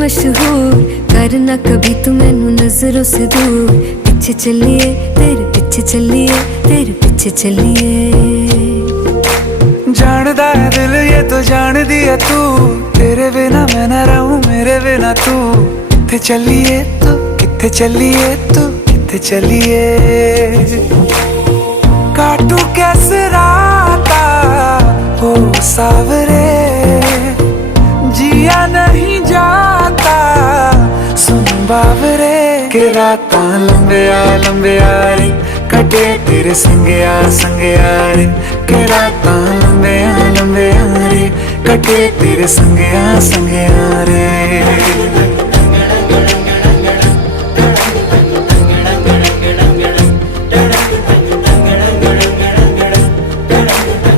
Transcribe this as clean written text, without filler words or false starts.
मशहूर, करना कभी तू मैनू नजरों से दूर। पीछे चलिए तेरे पीछे चलिए, तेरे पीछे चलिए। जानदा है दिल ये तो जान दिया तू, तेरे बिना मैं ना रहूं मेरे बिना तू। किथे चलिए तू, किथे चलिए तू, किथे चलिए। काटू कैसे राता हो सावरे, जिया नहीं जाता सुन बावरे। के रातां लंबिया लंबिया रे, कटे तेरे संगया संगया रे। के रातां लंबिया लंबिया रे, कटे तेरे संगया संगया रे।